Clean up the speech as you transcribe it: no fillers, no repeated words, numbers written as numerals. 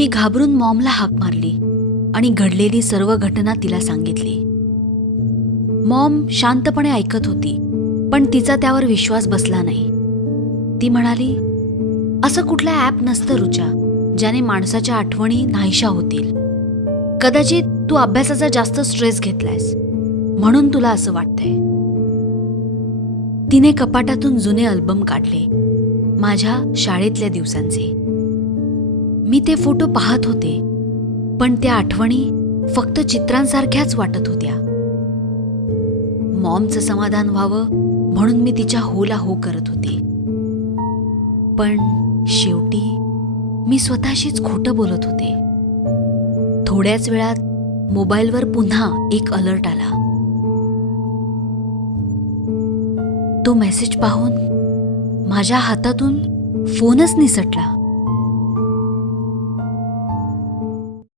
मी घाबरून मॉमला हाक मारली आणि घडलेली सर्व घटना तिला सांगितली. मॉम शांतपणे ऐकत होती, पण तिचा त्यावर विश्वास बसला नाही. ती म्हणाली, असं कुठलं ॲप नसतं रुचा ज्याने माणसाच्या आठवणी नाहीशा होतील. कदाचित तू अभ्यासाचा जास्त स्ट्रेस घेतलायस म्हणून तुला असं वाटतंय. तिने कपाटातून जुने अल्बम काढले, माझ्या शाळेतल्या दिवसांचे. मी ते फोटो पाहत होते, पण त्या आठवणी फक्त चित्रांसारख्याच वाटत होत्या. मॉमचं समाधान व्हावं म्हणून मी तिच्या होला हो करत होते. पण शेवटी मी स्वतःशीच खोटं बोलत होते. थोड्याच वेळात मोबाईलवर पुन्हा एक अलर्ट आला. तो मेसेज पाहून माझ्या हातातून फोनच निसटला.